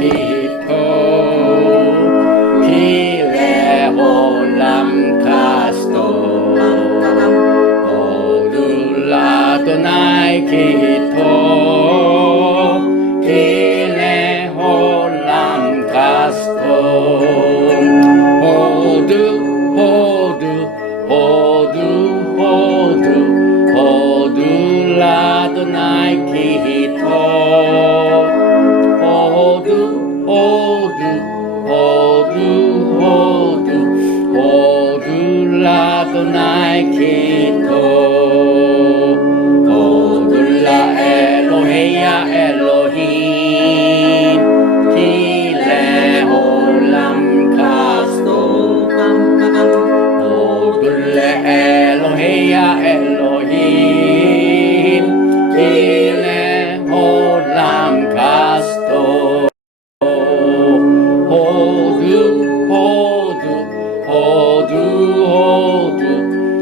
kitto kile olam kasto Odul Adonai kitto kile olam kasto Hodu Hodu Hodu Hodu Odul Adonai kitto Hodu Hodu Hodu Hodu Odul Adonai kitto Odul Eloheya Elohim kile olam kasto Odul Eloheya Elohim kile olam kasto Hodu Hodu Hodu Hodu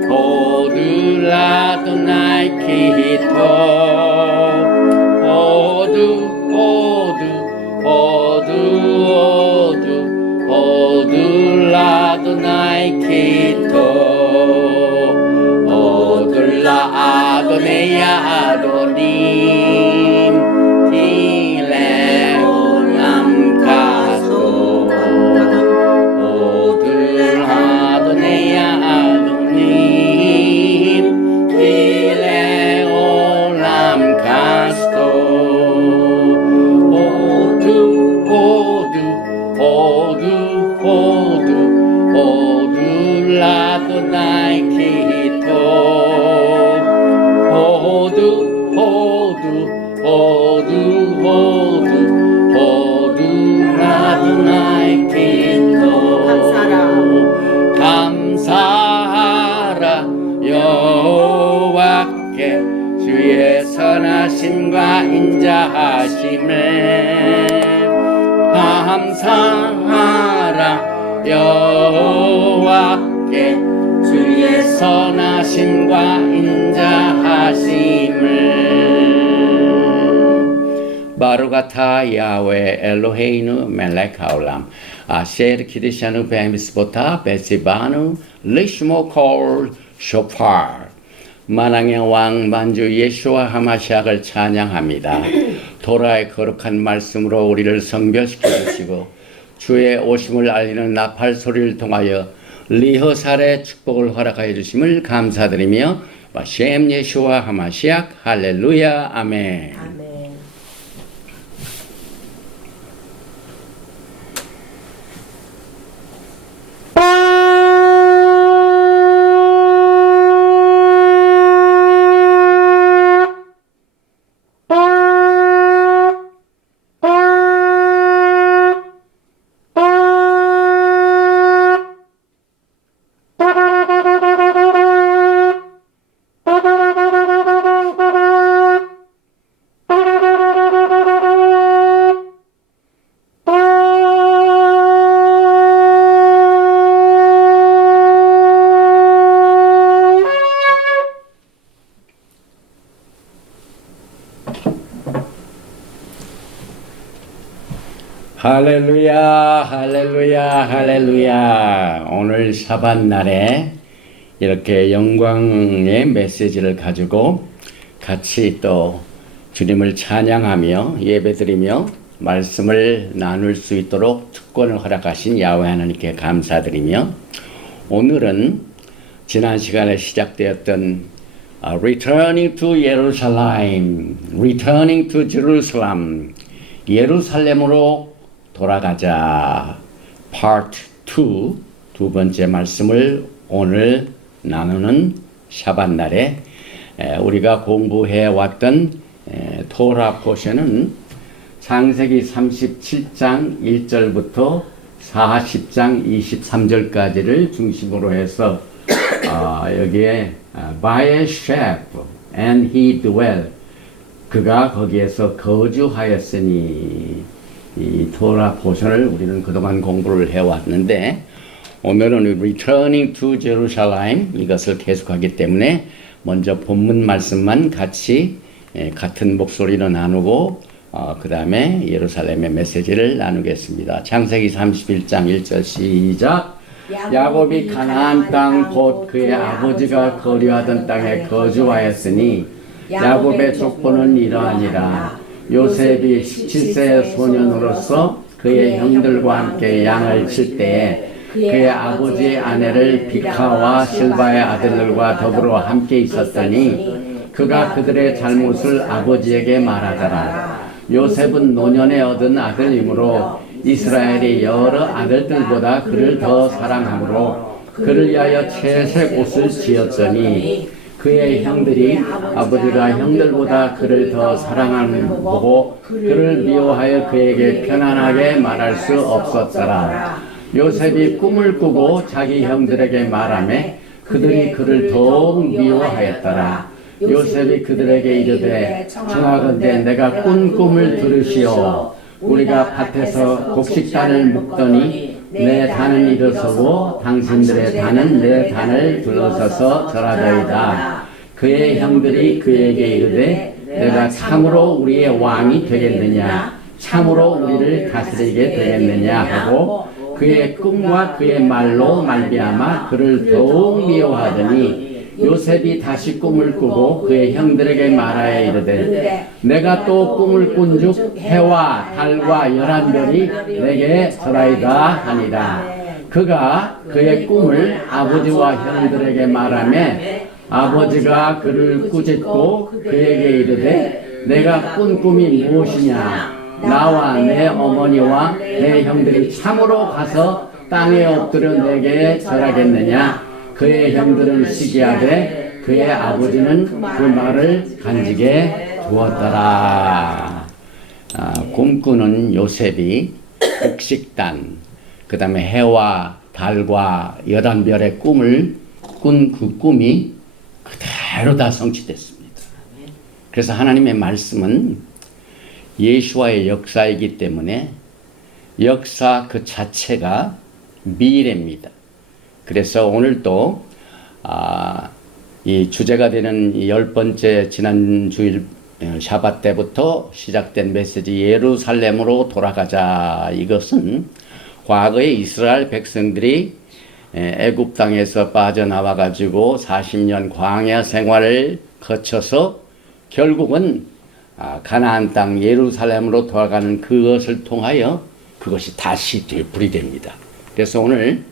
Odul Adonai kitto Hodu Hodu Hodu Hodu Odul Adonai kitto Odul Adoneya Adonim kile olam kasto Odul Adoneya Adonim kile olam kasto Hodu Hodu Hodu Hodu Odul Adonai kitto Hodu Hodu Hodu Hodu Odul Adonai kitto 감사하라 여호와께 주의 선하심과 인자하심을 감사하라 여호와께 주의 선하심과 인자하심을 바루가타 야훼 엘로헤이누 멜렉 하올람 아셰르 키드샤누 베미스보타 베시바누 리시모 콜 쇼파 만왕의 왕 만주 예수와 하마시아를 찬양합니다. 도라의 거룩한 말씀으로 우리를 성별시켜 주시고 주의 오심을 알리는 나팔 소리를 통하여 리허설의 축복을 허락하여 주심을 감사드리며 셴 예수와 하마시아 할렐루야 아멘. 아멘. 할렐루야 할렐루야 할렐루야. 오늘 샤bat 날에 이렇게 영광의 메시지를 가지고 같이 또 주님을 찬양하며 예배드리며 말씀을 나눌 수 있도록 특권을 허락하신 야훼 하나님께 감사드리며 오늘은 지난 시간에 시작되었던 Returning to Jerusalem, Returning to Jerusalem, 예루살렘으로 돌아가자 Part 2 두 번째 말씀을 오늘 나누는 샤bat 날에 우리가 공부해 왔던 토라 포션은 창세기 37장 1절부터 40장 23절까지를 중심으로 해서 여기에 by a shepherd and he dwelt 그가 거기에서 거주하였으니 이 토라 포션을 우리는 그동안 공부를 해왔는데 오늘은 Returning to Jerusalem 이것을 계속하기 때문에 먼저 본문 말씀만 같이 같은 목소리로 나누고 그 다음에 예루살렘의 메시지를 나누겠습니다. 창세기 31장 1절 시작. 야곱이 가나안 땅 곧 그의 아버지가 거류하던 땅에 거주하였으니 야곱의 족보는 이러하니라. 요셉이 17세의 소년으로서 그의 형들과 함께 양을 칠 때에 그의 아버지의 아내를 비카와 실바의 아들들과 더불어 함께 있었더니 그가 그들의 잘못을 아버지에게 말하더라. 요셉은 노년에 얻은 아들이므로 이스라엘이 여러 아들들보다 그를 더 사랑하므로 그를 위하여 채색 옷을 지었더니 그의 형들이 아버지가 형들보다 그를 더 사랑하는 보고 그를 미워하여 그에게 편안하게 말할 수 없었더라. 요셉이 꿈을 꾸고 자기 형들에게 말하매 그들이 그를 더욱 미워하였더라. 요셉이 그들에게 이르되 청하건대 내가 꾼 꿈을 들으시오. 우리가 밭에서 곡식단을 묶더니 내 단은 일어서고 당신들의 단은 내 단을 둘러서서 절하더이다. 그의 형들이 그에게 이르되 내가 참으로 우리의 왕이 되겠느냐, 참으로 우리를 다스리게 되겠느냐 하고 그의 꿈과 그의 말로 말미암아 그를 더욱 미워하더니 요셉이 다시 꿈을 꾸고 그의 형들에게 말하여 이르되 내가 또 꿈을 꾼즉 해와 달과 11별이 내게 절하이다 하니라. 그가 그의 꿈을 아버지와 형들에게 말하며 아버지가 그를 꾸짖고 그에게 이르되 내가 꾼 꿈이 무엇이냐, 나와 내 어머니와 내 형들이 참으로 가서 땅에 엎드려 내게 절하겠느냐. 그의 형들은 시기하되 그의 아버지는 그 말을 간직에 두었더라. 꿈꾸는 요셉이 곡식단, 그 다음에 해와 달과 11별의 꿈을 꾼 그 꿈이 그대로 다 성취됐습니다. 그래서 하나님의 말씀은 예수와의 역사이기 때문에 역사 그 자체가 미래입니다. 그래서 오늘도 이 주제가 되는 10번째 지난 주일 샤밧 때부터 시작된 메시지 예루살렘으로 돌아가자. 이것은 과거에 이스라엘 백성들이 애굽 땅에서 빠져나와 가지고 40년 광야 생활을 거쳐서 결국은 가나안 땅 예루살렘으로 돌아가는 그것을 통하여 그것이 다시 되풀이 됩니다. 그래서 오늘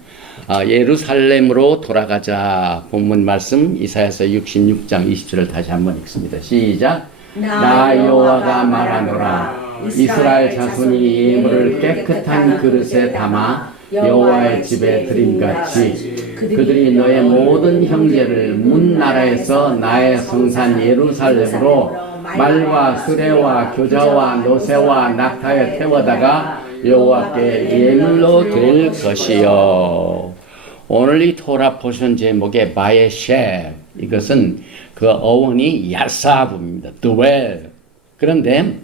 예루살렘으로 돌아가자 본문 말씀 이사야서 66장 20절을 다시 한번 읽습니다. 시작. 나 여호와가 말하노라. 이스라엘 자손이 예물을 깨끗한 그릇에 담아 여호와의 집에 드림같이 그들이 너의 모든 형제를 문 나라에서 나의 성산 예루살렘으로 말과 수레와 교자와 노새와 낙타에 태워다가 여호와께 예물로 드릴 것이요. 오늘 이 토라 포션 제목의 바에셰, 이것은 그 어원이 야사브입니다. 드웰. 그런데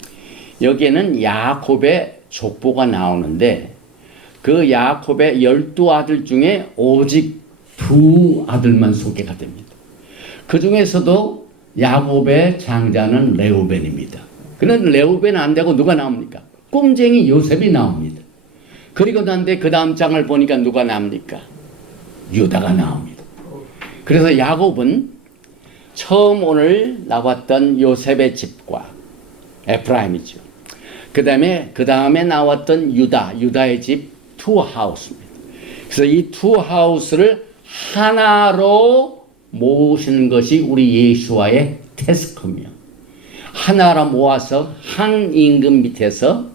여기에는 야곱의 족보가 나오는데 그 야곱의 12아들 중에 오직 2아들만 소개가 됩니다. 그 중에서도 야곱의 장자는 레우벤입니다. 그런데 레우벤은 안 되고 누가 나옵니까? 꼼쟁이 요셉이 나옵니다. 그리고 난데 그 다음 장을 보니까 누가 나옵니까? 유다가 나옵니다. 그래서 야곱은 처음 오늘 나왔던 요셉의 집과 에프라임이죠. 그 다음에 나왔던 유다의 집 투하우스입니다. 그래서 이 투하우스를 하나로 모으시는 것이 우리 예수와의 태스크며 하나로 모아서 한 임금 밑에서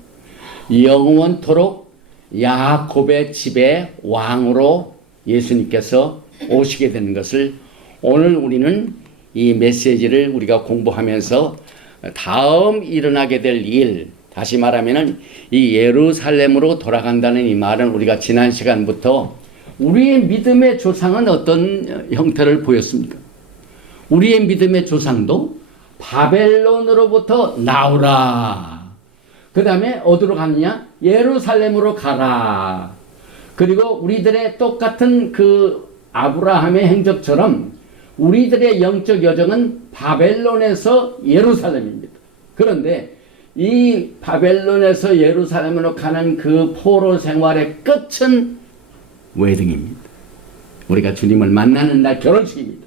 영원토록 야곱의 집의 왕으로 예수님께서 오시게 되는 것을 오늘 우리는 이 메시지를 우리가 공부하면서 다음 일어나게 될 일, 다시 말하면은 이 예루살렘으로 돌아간다는 이 말은 우리가 지난 시간부터 우리의 믿음의 조상은 어떤 형태를 보였습니까? 우리의 믿음의 조상도 바벨론으로부터 나오라. 그 다음에 어디로 갔냐? 예루살렘으로 가라. 그리고 우리들의 똑같은 그 아브라함의 행적처럼 우리들의 영적 여정은 바벨론에서 예루살렘입니다. 그런데 이 바벨론에서 예루살렘으로 가는 그 포로 생활의 끝은 웨딩입니다. 우리가 주님을 만나는 날 결혼식입니다.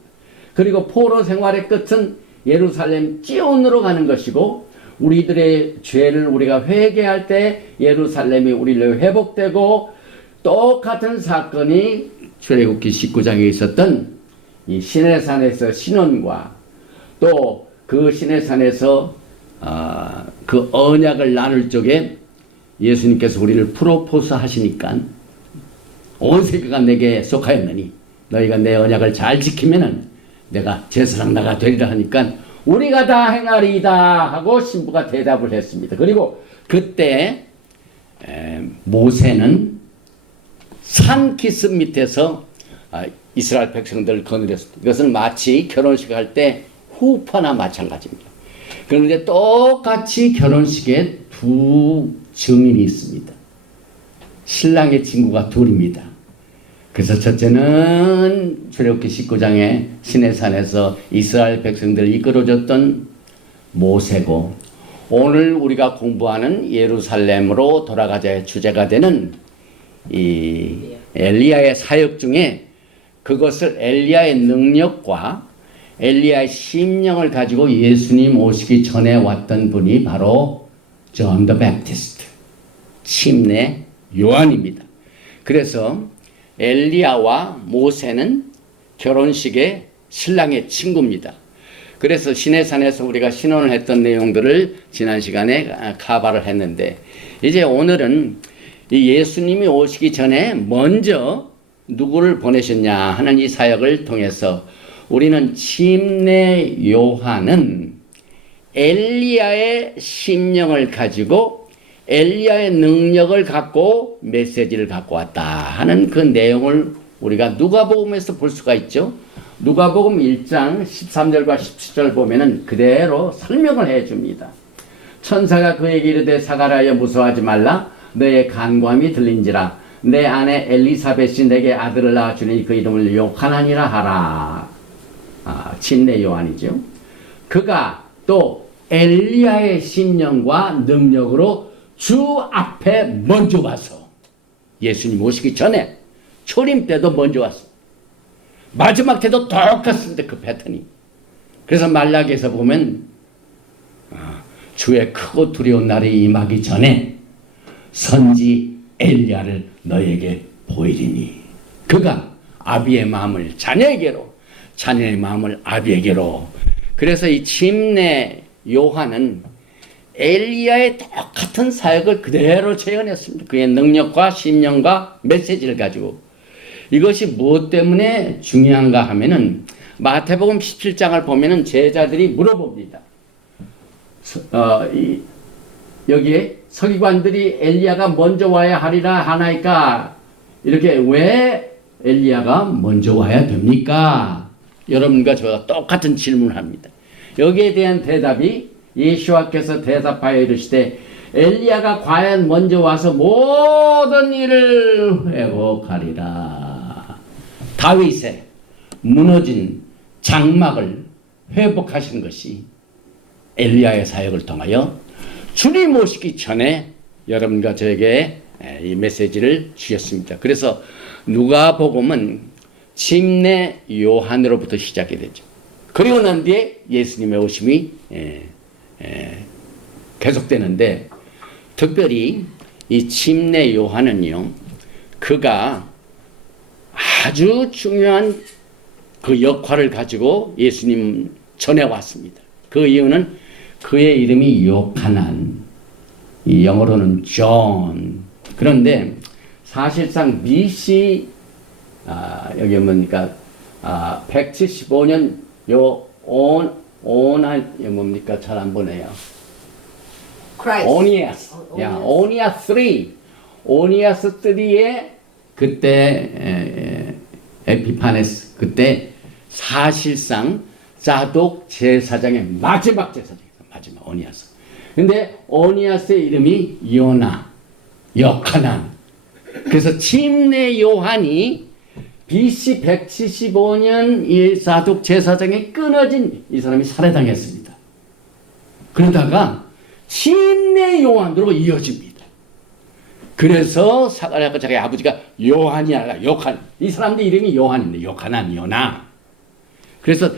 그리고 포로 생활의 끝은 예루살렘 찌온으로 가는 것이고, 우리들의 죄를 우리가 회개할 때 예루살렘이 우리를 회복되고, 똑같은 사건이 출애굽기 19장에 있었던 이 시내산에서 신혼과 또 그 시내산에서 그 언약을 나눌 적에 예수님께서 우리를 프로포즈 하시니까 온 세계가 내게 속하였느니 너희가 내 언약을 잘 지키면은 내가 제사장 나가 되리라 하니까 우리가 다 행하리이다 하고 신부가 대답을 했습니다. 그리고 그때 모세는 산 기슭 밑에서 이스라엘 백성들을 거느렸습니다. 이것은 마치 결혼식 할 때 후파나 마찬가지입니다. 그런데 똑같이 결혼식에 두 증인이 있습니다. 신랑의 친구가 둘입니다. 그래서 첫째는 출애굽기 19장에 시내산에서 이스라엘 백성들을 이끌어줬던 모세고, 오늘 우리가 공부하는 예루살렘으로 돌아가자의 주제가 되는 이 엘리야의 사역 중에 그것을 엘리야의 능력과 엘리야의 심령을 가지고 예수님 오시기 전에 왔던 분이 바로 존 더 베프티스트, 침례 요한입니다. 그래서 엘리야와 모세는 결혼식의 신랑의 친구입니다. 그래서 시내산에서 우리가 신혼을 했던 내용들을 지난 시간에 카바를 했는데, 이제 오늘은 이 예수님이 오시기 전에 먼저 누구를 보내셨냐 하는 이 사역을 통해서 우리는 침례 요한은 엘리야의 심령을 가지고 엘리야의 능력을 갖고 메시지를 갖고 왔다 하는 그 내용을 우리가 누가복음에서 볼 수가 있죠. 누가복음 1장 13절과 17절 보면은 그대로 설명을 해 줍니다. 천사가 그에게 이르되 사가랴여 무서워하지 말라. 너의 간구함이 들린지라. 내 아내 엘리사벳이 내게 아들을 낳아주니 그 이름을 요한이라 하라. 침례 요한이죠. 그가 또 엘리야의 심령과 능력으로 주 앞에 먼저 와서, 예수님 오시기 전에 초림 때도 먼저 왔어. 마지막 때도 똑같습니다. 그 패턴이. 그래서 말라기에서 보면 주의 크고 두려운 날이 임하기 전에 선지 엘리야를 너에게 보이리니 그가 아비의 마음을 자녀에게로, 자녀의 마음을 아비에게로. 그래서 이 침례 요한은 엘리야의 똑같은 사역을 그대로 재현했습니다. 그의 능력과 심령과 메시지를 가지고. 이것이 무엇 때문에 중요한가 하면은 마태복음 17장을 보면은 제자들이 물어봅니다. 여기에 서기관들이 엘리야가 먼저 와야 하리라 하나이까, 이렇게 왜 엘리야가 먼저 와야 됩니까? 여러분과 저와 똑같은 질문을 합니다. 여기에 대한 대답이 예수와께서 대답하여 이르시되 엘리야가 과연 먼저 와서 모든 일을 회복하리라. 다윗의 무너진 장막을 회복하신 것이 엘리야의 사역을 통하여 주님 오시기 전에 여러분과 저에게 이 메시지를 주셨습니다. 그래서 누가복음은 침례 요한으로부터 시작이 되죠. 그리고 난 뒤에 예수님의 오심이 계속되는데, 특별히 이 침례 요한은요, 그가 아주 중요한 그 역할을 가지고 예수님 전에 왔습니다. 그 이유는 그의 이름이 요하난, 이 영어로는 존. 그런데 사실상 BC 여기 뭡니까 175년 뭡니까 잘 안 보네요. 오니아스, 오니아스 3, 오니아스 3에 그때 에피파네스, 그때 사실상 자독 제사장의 마지막 제사장이다. 마지막 오니아스. 근데 오니아스의 이름이 요나, 요하난. 그래서 침례 요한이 BC 175년 이 사독 제사장에 끊어진 이 사람이 살해당했습니다. 그러다가 침례 요한으로 이어집니다. 그래서 사가랴가 자기 아버지가 요한이 아니라 요한. 이 사람들 이름이 요한인데 요하난 요나. 그래서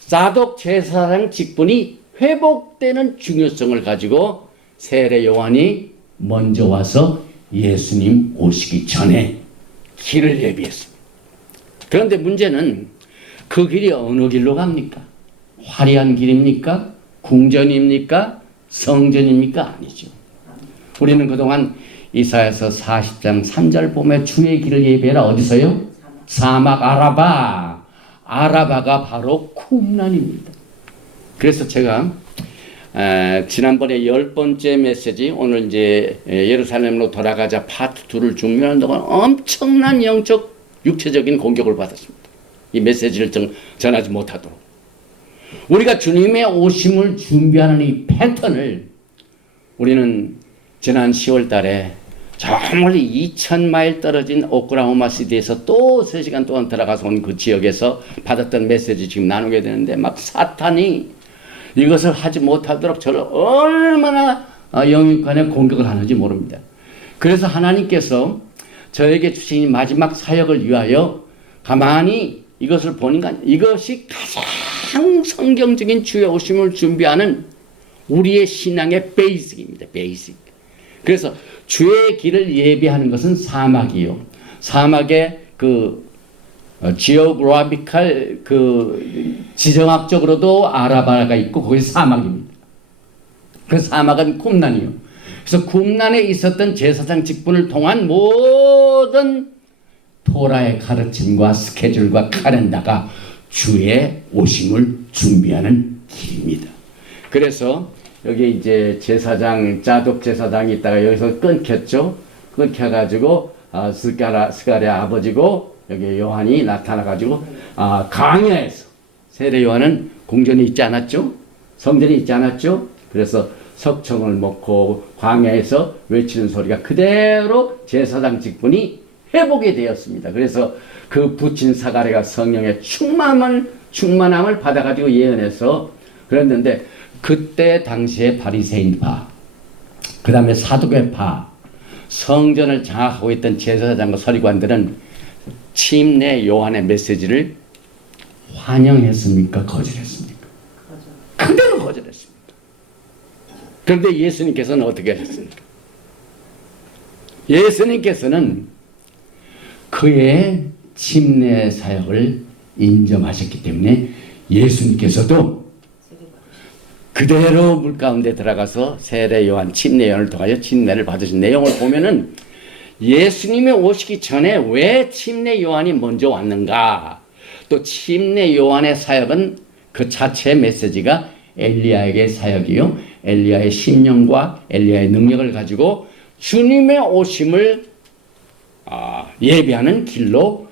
사독 제사장 직분이 회복되는 중요성을 가지고 세례 요한이 먼저 와서 예수님 오시기 전에 길을 예비했습니다. 그런데 문제는 그 길이 어느 길로 갑니까? 화려한 길입니까? 궁전입니까? 성전입니까? 아니죠. 우리는 그동안 이사야서 40장 3절 보면 주의 길을 예비해라. 어디서요? 사막 아라바. 아라바가 바로 쿰란입니다. 그래서 제가 지난번에 10번째 메시지, 오늘 이제 예루살렘으로 돌아가자 파트 2를 준비하는 동안 엄청난 영적 육체적인 공격을 받았습니다. 이 메시지를 전하지 못하도록. 우리가 주님의 오심을 준비하는 이 패턴을 우리는 지난 10월 달에 저 멀리 2000마일 떨어진 오클라호마 시티에서 또 3시간 동안 들어가서 온 그 지역에서 받았던 메시지 지금 나누게 되는데, 막 사탄이 이것을 하지 못하도록 저를 얼마나 영육간에 공격을 하는지 모릅니다. 그래서 하나님께서 저에게 주신 마지막 사역을 위하여 가만히 이것을 보니까 이것이 가장 성경적인 주의 오심을 준비하는 우리의 신앙의 베이직입니다. 베이직. 그래서 주의 길을 예비하는 것은 사막이요. 사막의 지오그래피컬 지정학적으로도 아라바가 있고 거기 사막입니다. 그 사막은 쿰란이요. 그래서 쿰란에 있었던 제사장 직분을 통한 모든 토라의 가르침과 스케줄과 카렌다가 주의 오심을 준비하는 길입니다. 그래서 여기 이제 제사장, 자독 제사장이 있다가 여기서 끊겼죠. 끊겨가지고 스가랴 아버지고 여기 요한이 나타나가지고 광야에서 세례 요한은 궁전이 있지 않았죠? 성전이 있지 않았죠? 그래서 석청을 먹고 광야에서 외치는 소리가 그대로 제사장 직분이 회복이 되었습니다. 그래서 그 붙인 사가랴가 성령의 충만함을 받아가지고 예언해서 그랬는데, 그때 당시에 바리새인파, 그 다음에 사두개파, 성전을 장악하고 있던 제사장과 서리관들은 침례 요한의 메시지를 환영했습니까? 거절했습니까? 그대로 거절했습니다. 그런데 예수님께서는 어떻게 하셨습니까? 예수님께서는 그의 침례 사역을 인정하셨기 때문에 예수님께서도 그대로 물 가운데 들어가서 세례 요한, 침례 요한을 통하여 침례를 받으신 내용을 보면은 예수님이 오시기 전에 왜 침례 요한이 먼저 왔는가? 또 침례 요한의 사역은 그 자체의 메시지가 엘리야에게 사역이요, 엘리야의 심령과 엘리야의 능력을 가지고 주님의 오심을 예비하는 길로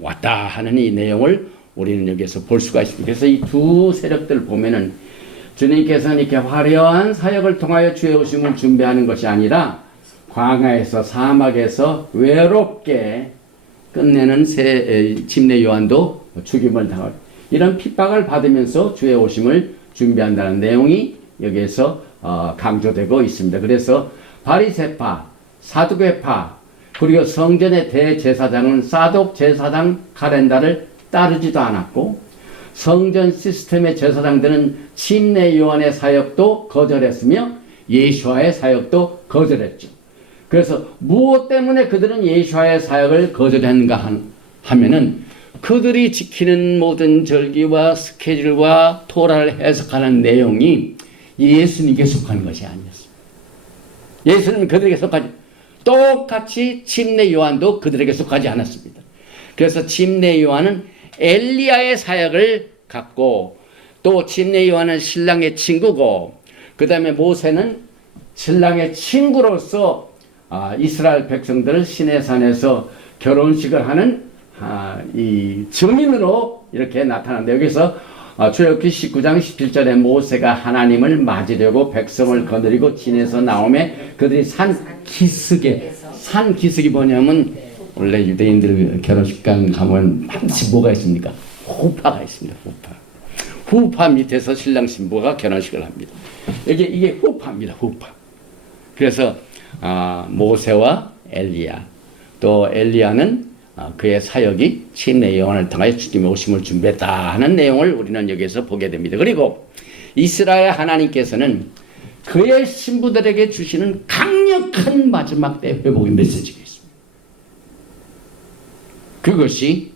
왔다 하는 이 내용을 우리는 여기서 볼 수가 있습니다. 그래서 이 두 세력들을 보면은 주님께서는 이렇게 화려한 사역을 통하여 주의 오심을 준비하는 것이 아니라 광야에서 사막에서 외롭게 끝내는 침례 요한도 죽임을 당할 이런 핍박을 받으면서 주의 오심을 준비한다는 내용이 여기에서 강조되고 있습니다. 그래서 바리새파, 사두개파, 그리고 성전의 대제사장은 사독 제사장 카렌다를 따르지도 않았고, 성전 시스템의 제사장들은 침례 요한의 사역도 거절했으며 예수와의 사역도 거절했죠. 그래서 무엇 때문에 그들은 예수와의 사역을 거절했는가 하면은 그들이 지키는 모든 절기와 스케줄과 토라를 해석하는 내용이 예수님께 속하는 것이 아니었습니다. 예수님은 그들에게 속하지, 똑같이 침례 요한도 그들에게 속하지 않았습니다. 그래서 침례 요한은 엘리야의 사역을 갖고, 또 침례 요한은 신랑의 친구고, 그 다음에 모세는 신랑의 친구로서 이스라엘 백성들을 시내산에서 결혼식을 하는 이 증인으로 이렇게 나타난다. 여기서 출애굽기 19장 17절에 모세가 하나님을 맞으려고 백성을 거느리고 진에서 나오매 그들이 산 기슭이 뭐냐면, 원래 유대인들 결혼식장 가면 반드시 뭐가 있습니까? 후파가 있습니다. 후파 밑에서 신랑 신부가 결혼식을 합니다. 이게 후파입니다. 후파. 그래서 모세와 엘리야, 또 엘리야는 그의 사역이 친내 예언을 통하여 주님의 오심을 준비했다 하는 내용을 우리는 여기서 보게 됩니다. 그리고 이스라엘 하나님께서는 그의 신부들에게 주시는 강력한 마지막 때 회복의 메시지가 있습니다. 그것이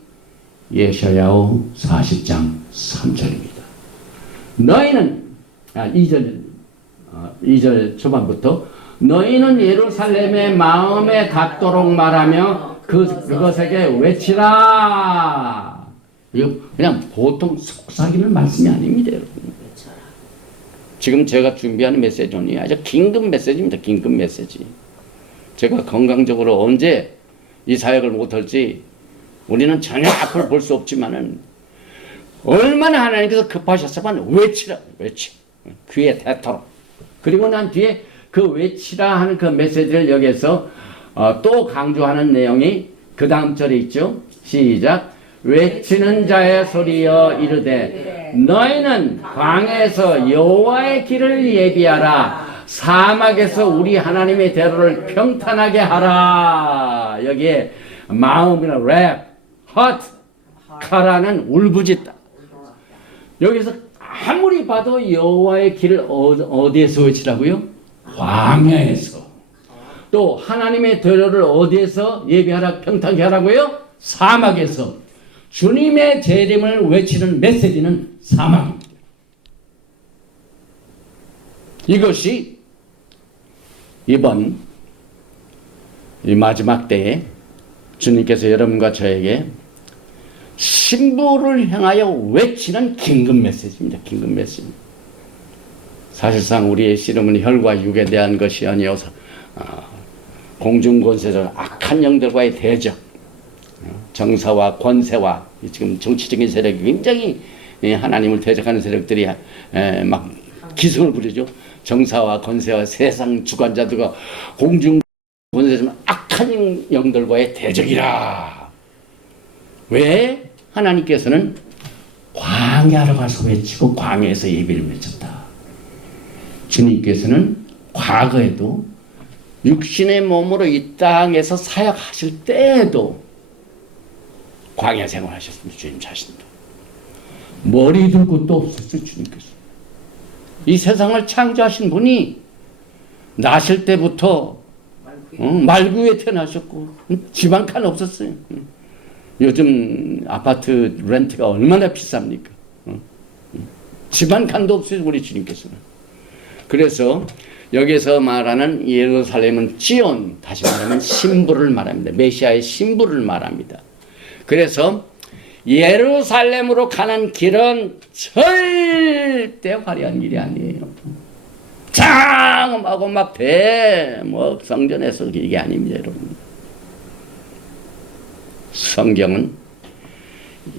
예사야오 40장 3절입니다. 너희는 2절 초반부터 너희는 예루살렘의 마음에 닿도록 말하며 그것에게 외치라. 이거 그냥 보통 속삭이는 말씀이 아닙니다, 여러분. 지금 제가 준비하는 메시지는 아주 긴급 메시지입니다. 긴급 메시지. 제가 건강적으로 언제 이 사역을 못할지 우리는 전혀 앞을 볼 수 없지만은 얼마나 하나님께서 급하셨으면 외치라. 외치. 귀에 닿도록. 그리고 난 뒤에 그 외치라 하는 그 메시지를 여기서 또 강조하는 내용이 그 다음 절에 있죠. 시작. 외치는 자의 소리여 이르되 너희는 광야에서 여호와의 길을 예비하라. 사막에서 우리 하나님의 대로를 평탄하게 하라. 여기에 마음이나 랩, heart, 카라는 울부짖다. 여기서 아무리 봐도 여호와의 길을 어디에서 외치라고요? 광야에서. 또 하나님의 대로를 어디에서 예비하라, 평탄하게 하라고요? 사막에서. 주님의 재림을 외치는 메시지는 사막입니다. 이것이 이번 이 마지막 때에 주님께서 여러분과 저에게 신부를 향하여 외치는 긴급 메시지입니다. 긴급 메시지. 사실상 우리의 씨름은 혈과 육에 대한 것이 아니어서 공중권세적 악한 영들과의 대적, 정사와 권세와 지금 정치적인 세력이 굉장히 하나님을 대적하는 세력들이 막 기승을 부리죠. 정사와 권세와 세상 주관자들과 공중권세적 악한 영들과의 대적이라. 왜? 하나님께서는 광야로 가서 외치고 광야에서 예비를 외쳤다. 주님께서는 과거에도 육신의 몸으로 이 땅에서 사역하실 때에도 광야 생활하셨습니다. 주님 자신도. 머리 들 곳도 없었어요. 주님께서. 이 세상을 창조하신 분이 나실 때부터 말구에 태어나셨고 집 한 칸 없었어요. 요즘 아파트 렌트가 얼마나 비쌉니까? 집 한 칸도 없어요. 우리 주님께서는. 그래서 여기서 말하는 예루살렘은 지온, 다시 말하면 신부를 말합니다. 메시아의 신부를 말합니다. 그래서 예루살렘으로 가는 길은 절대 화려한 길이 아니에요. 장엄하고 막 성전에서 이게 아닙니다, 여러분. 성경은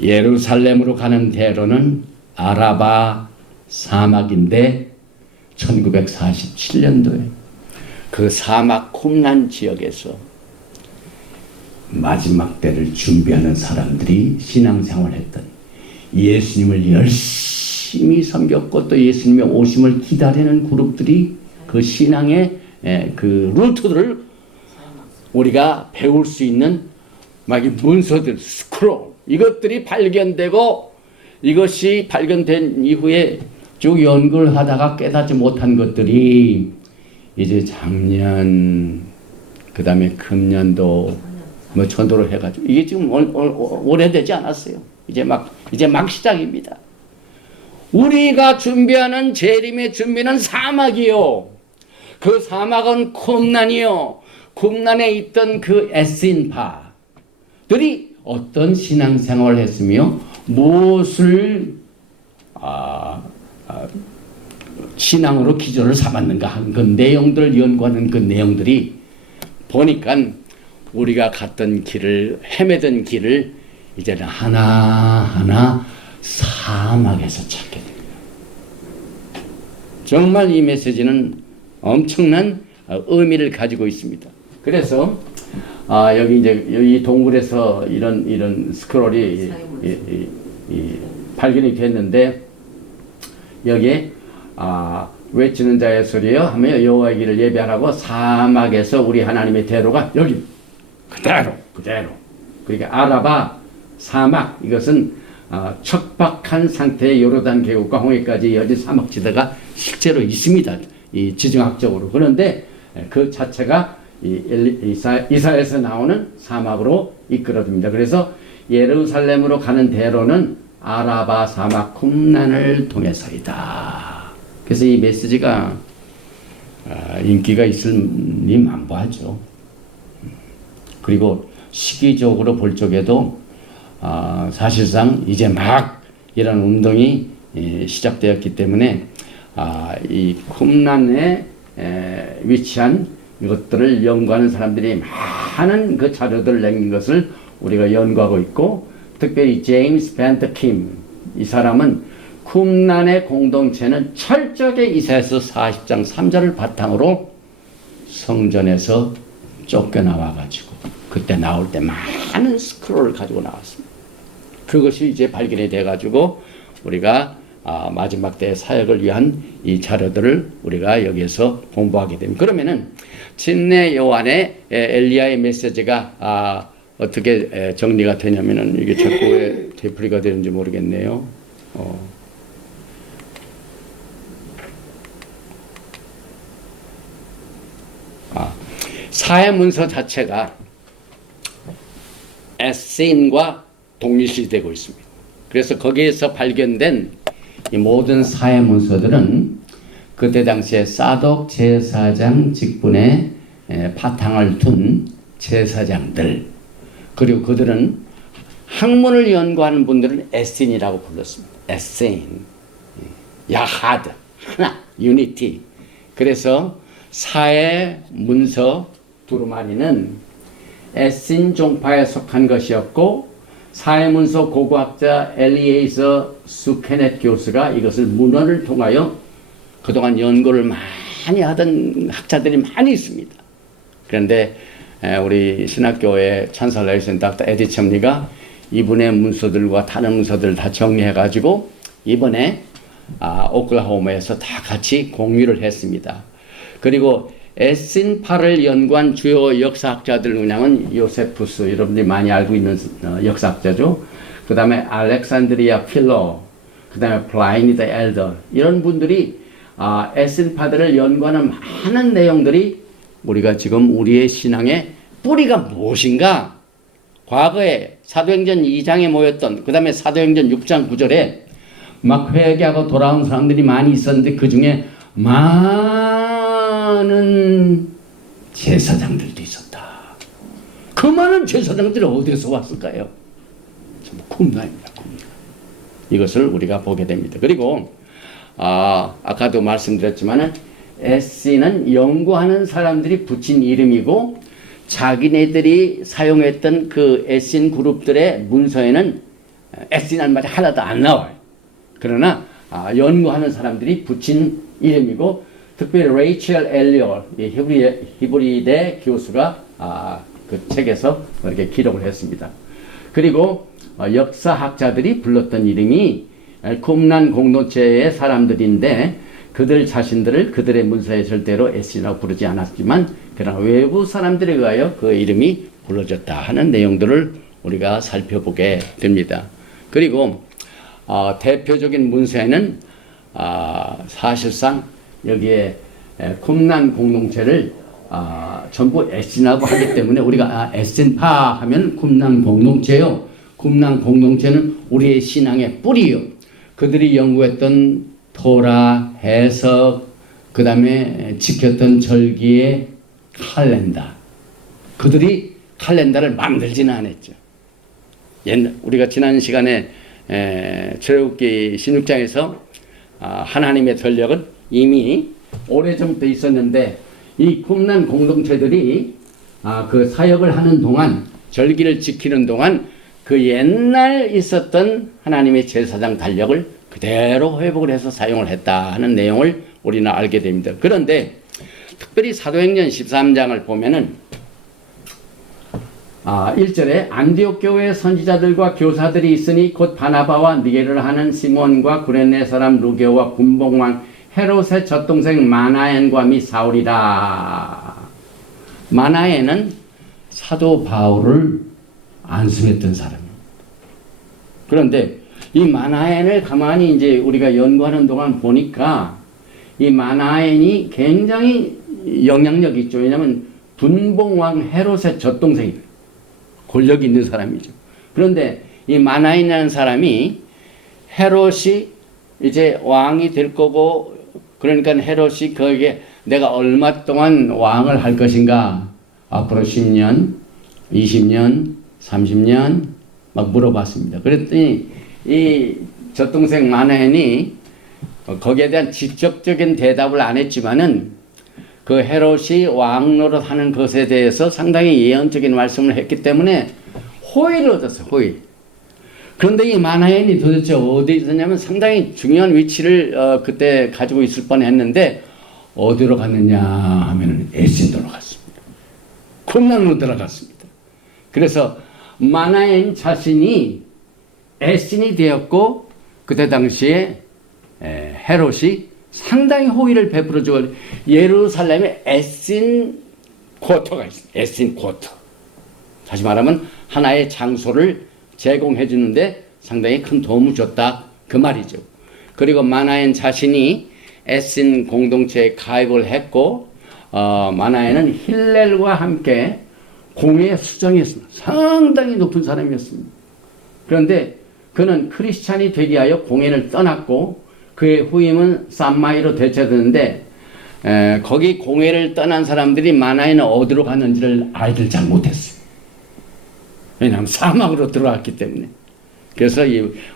예루살렘으로 가는 대로는 아라바 사막인데 1947년도에 그 사막 쿰란 지역에서 마지막 때를 준비하는 사람들이 신앙생활을 했던, 예수님을 열심히 섬겼고 또 예수님의 오심을 기다리는 그룹들이 그 신앙의 그 루트들을 우리가 배울 수 있는 막 이 문서들, 스크롤, 이것들이 발견되고, 이것이 발견된 이후에 쭉 연구를 하다가 깨닫지 못한 것들이 이제 작년, 그 다음에 금년도 전도를 해가지고 이게 지금 오래되지 않았어요. 이제 막 시작입니다. 우리가 준비하는 재림의 준비는 사막이요. 그 사막은 쿰란이요. 쿰란에 있던 그 에스인파들이 어떤 신앙생활을 했으며 무엇을 신앙으로 기조를 삼았는가 한 그 내용들을 연구하는 그 내용들이 보니까 우리가 갔던 길을, 헤매던 길을 이제는 하나하나 사막에서 찾게 됩니다. 정말 이 메시지는 엄청난 의미를 가지고 있습니다. 그래서 여기 이제 이 동굴에서 이런 스크롤이 발견이 됐는데, 여기에 외치는 자의 소리여 하며 여호와의 길을 예배하라고 사막에서 우리 하나님의 대로가 여기 그대로 그러니까 아라바 사막 이것은 척박한 상태의 요르단 계곡과 홍해까지 이어진 사막지대가 실제로 있습니다. 이 지정학적으로. 그런데 그 자체가 이사야에서 나오는 사막으로 이끌어집니다. 그래서 예루살렘으로 가는 대로는 아라바 사막 쿰란을 통해서이다. 그래서 이 메시지가 인기가 있을니 만무하죠. 그리고 시기적으로 볼 적에도 사실상 이제 막 이런 운동이 시작되었기 때문에 이 쿰란에 위치한 이것들을 연구하는 사람들이 많은 그 자료들을 낸 것을 우리가 연구하고 있고, 특별히 제임스 벤트 킴 이 사람은 쿰란의 공동체는 철저하게 이사야서 40장 3절을 바탕으로 성전에서 쫓겨나와 가지고 그때 나올 때 많은 스크롤을 가지고 나왔습니다. 그것이 이제 발견이 돼 가지고 우리가 마지막 때의 사역을 위한 이 자료들을 우리가 여기에서 공부하게 됩니다. 그러면은 진내 요한의 엘리야의 메시지가 어떻게 정리가 되냐면은 이게 자꾸 왜 되풀이가 되는지 모르겠네요. 사회문서 자체가 에세인과 동일시되고 있습니다. 그래서 거기에서 발견된 이 모든 사회문서들은 그때 당시에 사독 제사장 직분에 바탕을 둔 제사장들, 그리고 그들은 학문을 연구하는 분들은 에세인이라고 불렀습니다. 에세인, 야하드, 하나, 유니티. 그래서 사회 문서 두루마리는 에신 종파에 속한 것이었고, 사회문서 고고학자 엘리에이서 수케넷 교수가 이것을 문헌을 통하여 그동안 연구를 많이 하던 학자들이 많이 있습니다. 그런데 우리 신학교의 찬설라이신 닥터 에디 첨리가 이분의 문서들과 다른 문서들을 다 정리해가지고 이번에 오클라호마에서 다 같이 공유를 했습니다. 그리고 에신파를 연구한 주요 역사학자들 중에는 요세푸스, 여러분들이 많이 알고 있는 역사학자죠. 그 다음에 알렉산드리아 필로, 그 다음에 플라이니 더 엘더, 이런 분들이 에신파들을 연구하는 많은 내용들이 우리가 지금 우리의 신앙의 뿌리가 무엇인가, 과거에 사도행전 2장에 모였던, 그 다음에 사도행전 6장 9절에 막 회개하고 돌아온 사람들이 많이 있었는데 그 중에 많은 제사장들도 있었다. 그 많은 제사장들이 어디서 왔을까요? 전부 쿰란입니다. 이것을 우리가 보게 됩니다. 그리고 아까도 말씀드렸지만은 에시는 연구하는 사람들이 붙인 이름이고, 자기네들이 사용했던 그 에신 그룹들의 문서에는 에신이라는 말이 하나도 안 나와요. 그러나 연구하는 사람들이 붙인 이름이고, 특별히 레이첼 엘리얼 히브리대 교수가 그 책에서 이렇게 기록을 했습니다. 그리고 역사학자들이 불렀던 이름이 쿰란 공동체의 사람들인데, 그들 자신들을 그들의 문서에 절대로 에신이라고 부르지 않았지만 그러나 외부 사람들에 의하여 그 이름이 불러졌다 하는 내용들을 우리가 살펴보게 됩니다. 그리고 대표적인 문서에는 사실상 여기에 쿰란 공동체를 전부 에신이라고 하기 때문에 우리가 에신파 하면 쿰란 공동체요. 쿰란 공동체는 우리의 신앙의 뿌리요. 그들이 연구했던 토라, 해석, 그 다음에 지켰던 절기의 칼렌더. 그들이 칼렌더를 만들지는 않았죠. 우리가 지난 시간에 출애굽기 16장에서 하나님의 전력은 이미 오래전부터 있었는데, 이 쿰란 공동체들이 그 사역을 하는 동안, 절기를 지키는 동안 그 옛날 있었던 하나님의 제사장 달력을 그대로 회복을 해서 사용을 했다 하는 내용을 우리는 알게 됩니다. 그런데 특별히 사도행전 13장을 보면은 1절에 안디옥 교회의 선지자들과 교사들이 있으니 곧 바나바와 니게를 하는 시몬과 구레네 사람 루게오와 군복왕 헤롯의 젖동생 마나엔과 및 사울이라. 마나엔은 사도 바울을 안수했던 사람입니다. 그런데 이 마나엔을 가만히 이제 우리가 연구하는 동안 보니까 이 마나엔이 굉장히 영향력이 있죠. 왜냐하면 분봉왕 헤롯의 젖동생이에요. 권력이 있는 사람이죠. 그런데 이 마나엔이라는 사람이 헤롯이 이제 왕이 될 거고, 그러니까 헤롯이 거기에 내가 얼마 동안 왕을 할 것인가, 앞으로 10년, 20년, 30년 막 물어봤습니다. 그랬더니 이 젖동생 마나엔이 거기에 대한 직접적인 대답을 안 했지만은 그 헤롯이 왕 노릇하는 것에 대해서 상당히 예언적인 말씀을 했기 때문에 호의를 얻었어요. 호의. 그런데 이 마나엔이 도대체 어디 있었냐면 상당히 중요한 위치를 그때 가지고 있을 뻔했는데 어디로 갔느냐 하면은 에신도로 갔습니다. 콩난로 들어갔습니다. 그래서 마나엔 자신이 에신이 되었고, 그때 당시에 헤롯이 상당히 호의를 베풀어주고, 예루살렘에 에신 쿼터가 있습니다. 에신 쿼터. 다시 말하면 하나의 장소를 제공해 주는데 상당히 큰 도움을 줬다, 그 말이죠. 그리고 마나엔 자신이 에신 공동체에 가입을 했고, 마나엔은 힐렐과 함께 공회에 수정했습니다. 상당히 높은 사람이었습니다. 그런데 그는 크리스찬이 되기 위하여 공회를 떠났고, 그의 후임은 삼마이로 대체되는데, 거기 공회를 떠난 사람들이 마나엔은 어디로 갔는지를 알들 잘 못했어요. 왜냐하면 사막으로 들어갔기 때문에. 그래서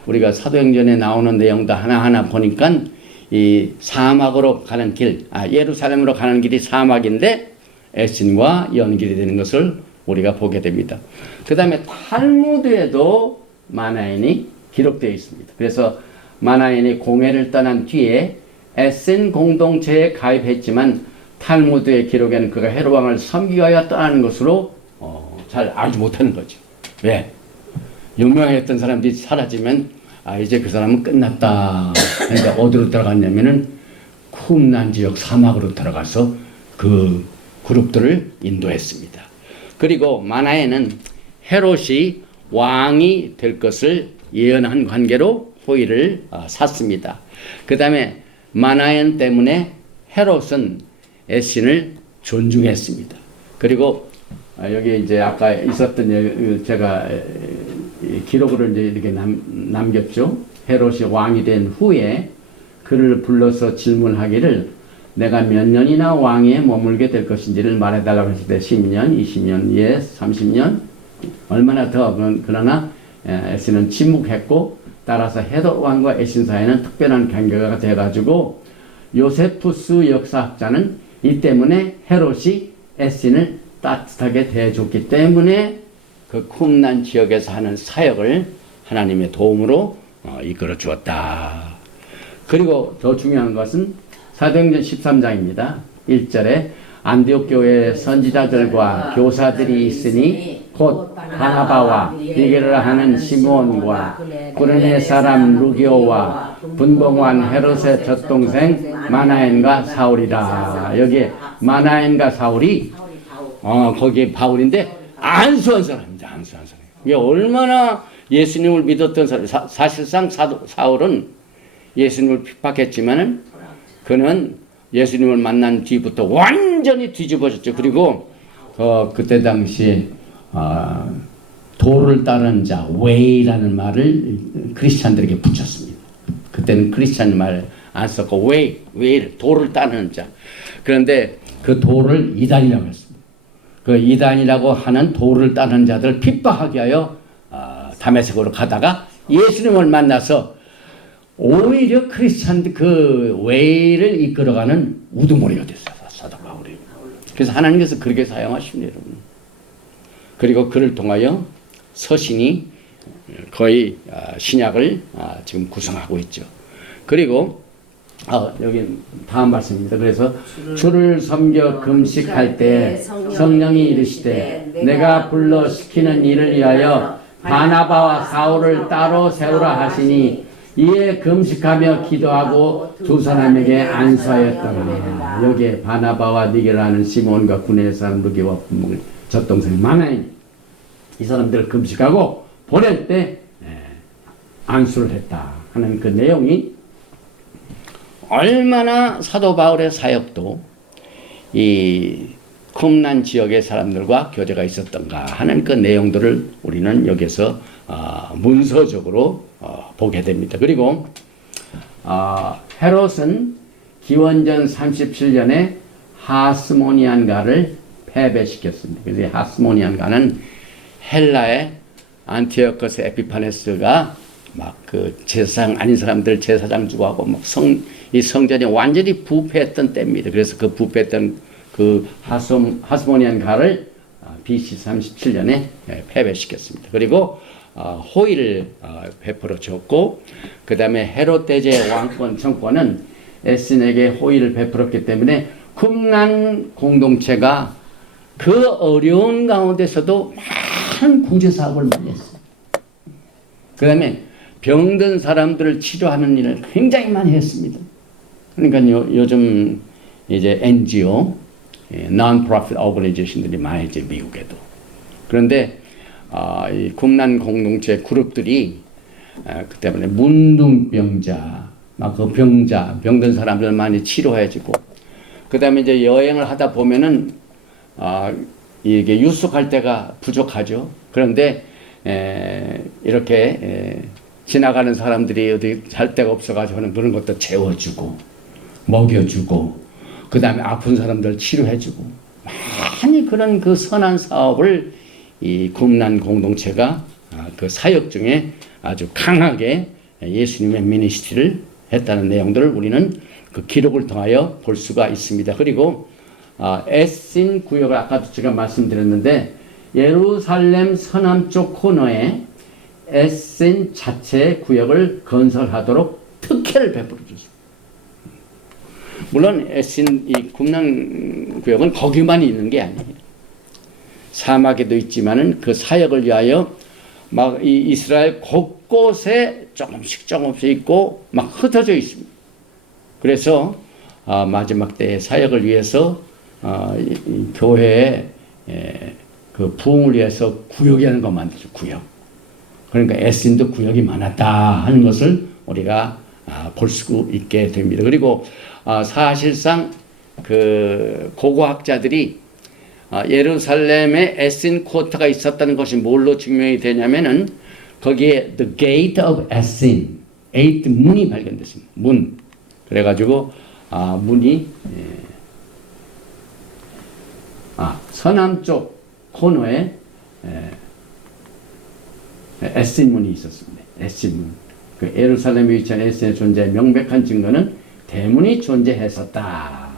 우리가 사도행전에 나오는 내용도 하나하나 보니까 이 사막으로 가는 길, 예루살렘으로 가는 길이 사막인데 에신과 연결이 되는 것을 우리가 보게 됩니다. 그 다음에 탈무드에도 마나엔이 기록되어 있습니다. 그래서 마나엔이 공회를 떠난 뒤에 에신 공동체에 가입했지만 탈무드의 기록에는 그가 헤롯 왕을 섬기기 위하여 떠나는 것으로 잘 알지 못하는 거죠. 왜? 유명했던 사람들이 사라지면 이제 그 사람은 끝났다. 그러니까 어디로 들어갔냐면은 쿰난 지역 사막으로 들어가서 그 그룹들을 인도했습니다. 그리고 마나엔은 헤롯이 왕이 될 것을 예언한 관계로 호의를 샀습니다. 그 다음에 마나엔 때문에 헤롯은 에신을 존중했습니다. 그리고 여기 이제 아까 있었던 제가 기록을 이제 이렇게 남겼죠. 헤롯이 왕이 된 후에 그를 불러서 질문하기를 내가 몇 년이나 왕위에 머물게 될 것인지를 말해달라고 했을 때 10년, 20년, 30년 얼마나 더. 그러나 에신은 침묵했고, 따라서 헤롯 왕과 에신 사이에는 특별한 관계가 돼가지고 요세푸스 역사학자는 이 때문에 헤롯이 에신을 따뜻하게 대해줬기 때문에 그 쿰난 지역에서 하는 사역을 하나님의 도움으로 이끌어 주었다. 그리고 더 중요한 것은 사도행전 13장입니다. 1절에 안디옥 교회에 선지자들과 교사들이 있으니 곧 바나바와 니게를 하는 시몬과 구레네 사람 루기오와 분봉왕 헤롯의 젖동생 마나엔과 사울이라. 여기에 마나엔과 사울이 거기에 바울인데 안수한 사람입니다. 안수한 사람. 이게 얼마나 예수님을 믿었던 사람. 사실상 사울은 예수님을 핍박했지만은 그는 예수님을 만난 뒤부터 완전히 뒤집어졌죠. 그리고 그때 당시 도를 따르는 자, 웨이라는 말을 크리스찬들에게 붙였습니다. 그때는 크리스찬 말 안 썼고 웨이, 도를 따르는 자. 그런데 그 도를 이단이라고 했습니다. 그 이단이라고 하는 도를 따르는 자들을 핍박하기 위하여 다메섹으로 가다가 예수님을 만나서 오히려 크리스찬 그 웨이를 이끌어가는 우두머리가 됐어요. 사도 바울이. 그래서 하나님께서 그렇게 사용하십니다, 여러분. 그리고 그를 통하여 서신이 거의 신약을 지금 구성하고 있죠. 그리고 여기 다음 말씀입니다. 그래서 주를 섬겨 금식할 때 성령이 이르시되 내가 불러 시키는 일을 위하여 바나바와 사울을 따로 세우라 하시니 이에 금식하며 기도하고 두 사람에게 안수하였더라. 여기에 바나바와 니게라는 시몬과 구네의 사람 루기와 분목을 젖동생이 많아요. 이 사람들을 금식하고 보낼 때 안수를 했다 하는 그 내용이 얼마나 사도 바울의 사역도 이 쿰란 지역의 사람들과 교제가 있었던가 하는 그 내용들을 우리는 여기서 문서적으로 보게 됩니다. 그리고 헤롯은 기원전 37년에 하스모니안가를 패배시켰습니다. 그래서 하스모니안가는 헬라의 안티오커스 에피파네스가 막 그 제사장 아닌 사람들 제사장 주고 하고 막 이 성전이 완전히 부패했던 때입니다. 그래서 그 부패했던 그 하스모니안가를 BC 37년에 패배시켰습니다. 그리고 호의를 베풀어 줬고, 그 다음에 헤롯 대제의 왕권 정권은 에신에게 호의를 베풀었기 때문에 쿰란 공동체가 그 어려운 가운데서도 많은 구제 사업을 많이 했어요. 그 다음에 병든 사람들을 치료하는 일을 굉장히 많이 했습니다. 그러니까 요즘 이제 NGO, Non-Profit Organization들이 많이 있죠, 미국에도. 그런데 이 쿰란 공동체 그룹들이 그 때문에 문둥병자, 막 그 병든 사람들 많이 치료해주고, 그 다음에 이제 여행을 하다 보면은 이게 유숙할 데가 부족하죠. 그런데 이렇게 지나가는 사람들이 어디 잘 데가 없어가지고는 그런 것도 재워주고 먹여주고 그 다음에 아픈 사람들 치료해주고 많이 그런 그 선한 사업을 이 쿰란 공동체가 그 사역 중에 아주 강하게 예수님의 미니스트리를 했다는 내용들을 우리는 그 기록을 통하여 볼 수가 있습니다. 그리고 에신 구역을 아까도 제가 말씀드렸는데 예루살렘 서남쪽 코너에 에신 자체 구역을 건설하도록 특혜를 베풀어 줬습니다. 물론 에신 이 쿰란 구역은 거기만 있는 게 아니에요. 사막에도 있지만은 그 사역을 위하여 막 이 이스라엘 곳곳에 조금씩 있고 막 흩어져 있습니다. 그래서 마지막 때의 사역을 위해서 이 교회에 그 부흥을 위해서 구역이 하는 거 만들죠. 구역. 그러니까 에신도 구역이 많았다 하는 것을 우리가 볼 수 있게 됩니다. 그리고 사실상 그 고고학자들이 예루살렘에 에신 쿼터가 있었다는 것이 뭘로 증명이 되냐면은 거기에 The Gate of Esin, 8 문이 발견됐습니다. 문. 그래가지고 문이 서남쪽 코너에 에신 문이 있었습니다. 에신 문. 그 예루살렘에 위치한 에신의 존재의 명백한 증거는 대문이 존재했었다.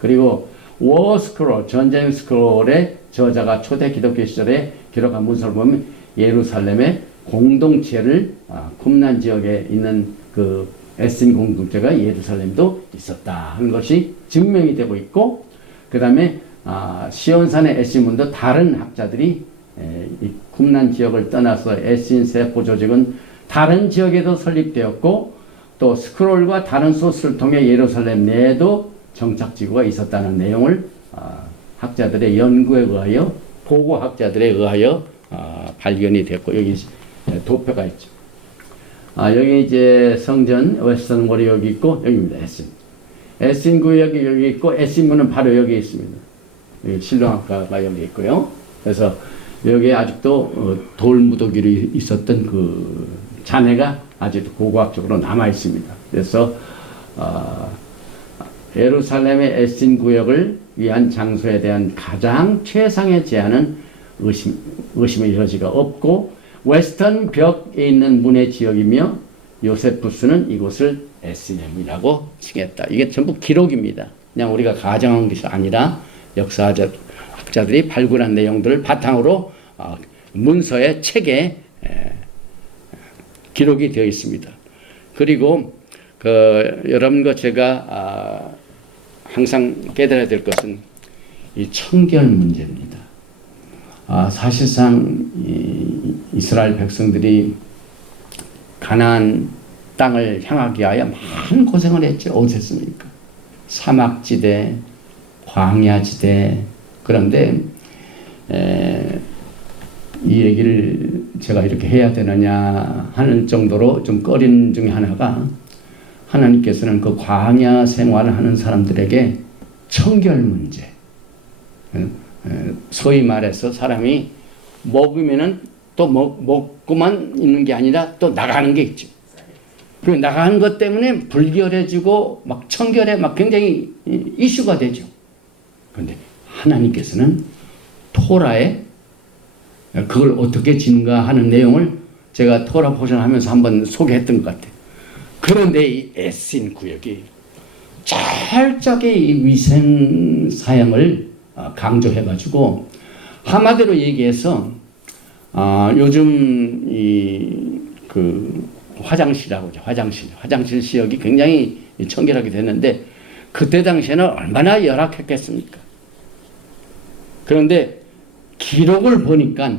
그리고 워 스크롤, 전쟁 스크롤의 저자가 초대 기독교 시절에 기록한 문서를 보면 예루살렘의 공동체를 쿰란 지역에 있는 그 에신 공동체가 예루살렘도 있었다 하는 것이 증명이 되고 있고, 그 다음에 시온산의 에신문도 다른 학자들이 이 쿰란 지역을 떠나서 에신 세포 조직은 다른 지역에도 설립되었고 또 스크롤과 다른 소스를 통해 예루살렘 내에도 정착지구가 있었다는 내용을 학자들의 연구에 의하여 보고학자들에 의하여 발견이 됐고 여기 도표가 있죠. 여기 이제 성전 웨스턴 월이 여기 있고 여기입니다. 에신 구역이 여기 있고 에신문은 바로 여기 있습니다. 여기 신령학과가 여기 있고요. 그래서 여기에 아직도 돌무더기로 있었던 그 잔해가 아직도 고고학적으로 남아 있습니다. 그래서 예루살렘의 에신 구역을 위한 장소에 대한 가장 최상의 제한은 의심의 여지가 없고 웨스턴 벽에 있는 문의 지역이며 요세푸스는 이곳을 에신의 문이라고 칭했다. 이게 전부 기록입니다. 그냥 우리가 가정한 것이 아니라 역사학자들이 발굴한 내용들을 바탕으로 문서의 책에 기록이 되어 있습니다. 그리고 여러분과 제가 항상 깨달아야 될 것은 이 청결 문제입니다. 사실상 이스라엘 백성들이 가나안 땅을 향하기 위하여 많은 고생을 했죠. 어땠습니까? 사막지대, 광야지대. 그런데 이 얘기를 제가 이렇게 해야 되느냐 하는 정도로 좀 꺼린 중에 하나가, 하나님께서는 그 광야 생활을 하는 사람들에게 청결 문제, 소위 말해서 사람이 먹으면은 또 먹고만 있는 게 아니라 또 나가는 게 있죠. 그 나가는 것 때문에 불결해지고 막 청결에 막 굉장히 이슈가 되죠. 그런데 하나님께서는 토라에 그걸 어떻게 지는가 하는 내용을 제가 토라 포션하면서 한번 소개했던 것 같아요. 그런데 이 에신 구역이 철저하게 이 위생 사양을 강조해가지고, 한마디로 얘기해서 요즘 그 화장실이라고 하죠. 화장실 지역이 굉장히 청결하게 됐는데, 그때 당시에는 얼마나 열악했겠습니까? 그런데 기록을 보니까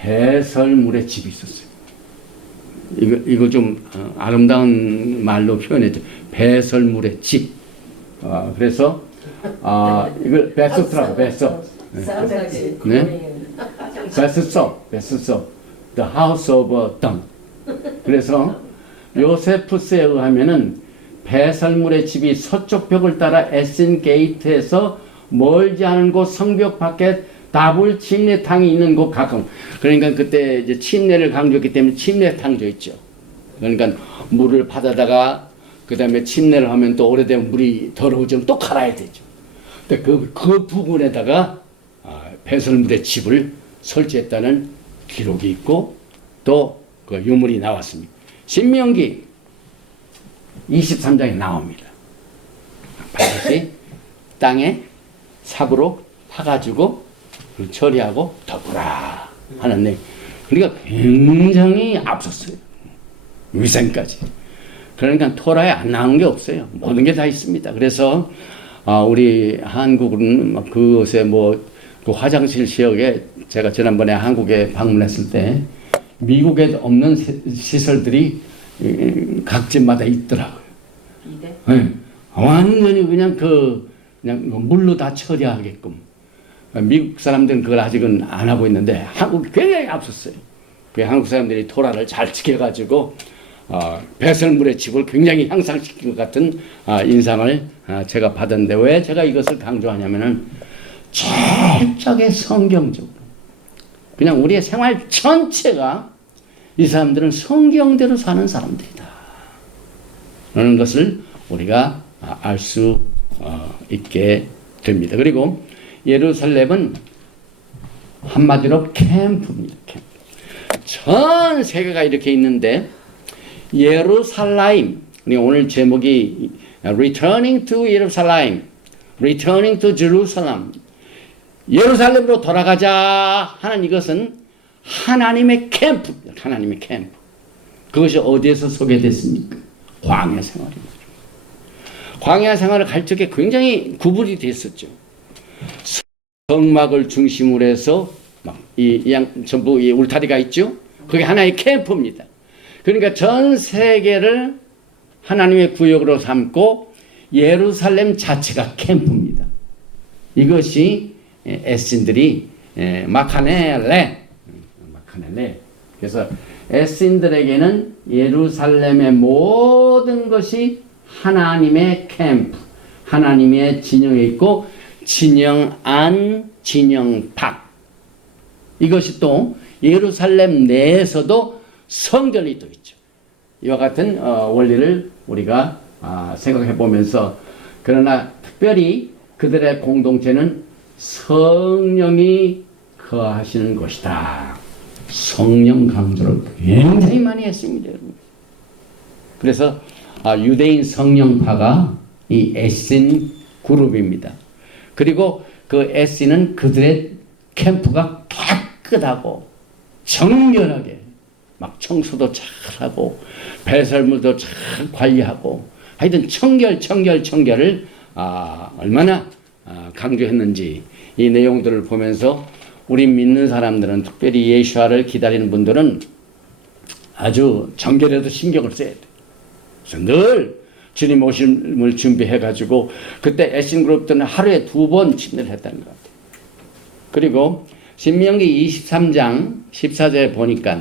배설물의 집이 있었어요. 이거 좀 아름다운 말로 표현했죠. 배설물의 집. 그래서 이걸 베스트라고, 베스트. 네? 베스트. The House of Dung. 그래서 요세푸스에 의하면은 배설물의 집이 서쪽 벽을 따라 에신 게이트에서 멀지 않은 곳 성벽 밖에 다불 침례탕이 있는 곳 가까운. 그러니까 그때 이제 침례를 강조했기 때문에 침례탕조 있죠. 그러니까 물을 받아다가 그 다음에 침례를 하면 또 오래되면 물이 더러워지면 또 갈아야 되죠. 근데 그 부분에다가 배설물의 집을 설치했다는 기록이 있고, 또 그 유물이 나왔습니다. 신명기 23장에 나옵니다. 반드시 땅에 삽으로 파가지고 처리하고 덮으라 하는 내용. 그러니까 굉장히 앞섰어요. 위생까지. 그러니까 토라에 안 나온 게 없어요. 모든 게 다 있습니다. 그래서 우리 한국은 그곳에 그 화장실 지역에, 제가 지난번에 한국에 방문했을 때 미국에 없는 시설들이 각 집마다 있더라고요. 네. 완전히 그냥 물로 다 처리하게끔. 미국 사람들은 그걸 아직은 안 하고 있는데 한국이 굉장히 앞섰어요. 그 한국 사람들이 토라를 잘 지켜가지고 배설물의 집을 굉장히 향상시킨 것 같은 인상을 제가 받았는데, 왜 제가 이것을 강조하냐면은 철저하게 성경적으로 그냥 우리의 생활 전체가 이 사람들은 성경대로 사는 사람들이다 라는 것을 우리가 알 수 있게 됩니다. 그리고 예루살렘은 한마디로 캠프입니다. 캠프. 전 세계가 이렇게 있는데, 예루살렘, 오늘 제목이 Returning to Jerusalem, Returning to Jerusalem, 예루살렘으로 돌아가자 하는 이것은 하나님의 캠프입니다. 하나님의 캠프. 그것이 어디에서 소개됐습니까? 광야 생활입니다. 광야 생활을 갈 적에 굉장히 구분이 됐었죠. 성막을 중심으로 해서 전부 이 울타리가 있죠. 그게 하나의 캠프입니다. 그러니까 전 세계를 하나님의 구역으로 삼고 예루살렘 자체가 캠프입니다. 이것이 에신들이 마카넬레. 그래서 에신들에게는 예루살렘의 모든 것이 하나님의 캠프, 하나님의 진영에 있고, 진영 안, 진영 밖. 이것이 또 예루살렘 내에서도 성전이 또 있죠. 이와 같은 원리를 우리가 생각해 보면서, 그러나 특별히 그들의 공동체는 성령이 거하시는 것이다. 성령 강조를 굉장히 많이 했습니다, 여러분. 그래서 유대인 성령파가 이 에신 그룹입니다. 그리고 그 에신은 그들의 캠프가 깨끗하고 정결하게 막 청소도 잘하고 배설물도 잘 관리하고, 하여튼 청결을 얼마나 강조했는지, 이 내용들을 보면서 우리 믿는 사람들은, 특별히 예수와를 기다리는 분들은 아주 정결에도 신경을 써야 돼. 그래서 늘 주님 오심을 준비해가지고 그때 애신그룹들은 하루에 2번 침례를 했다는 것 같아요. 그리고 신명기 23장 14절에 보니까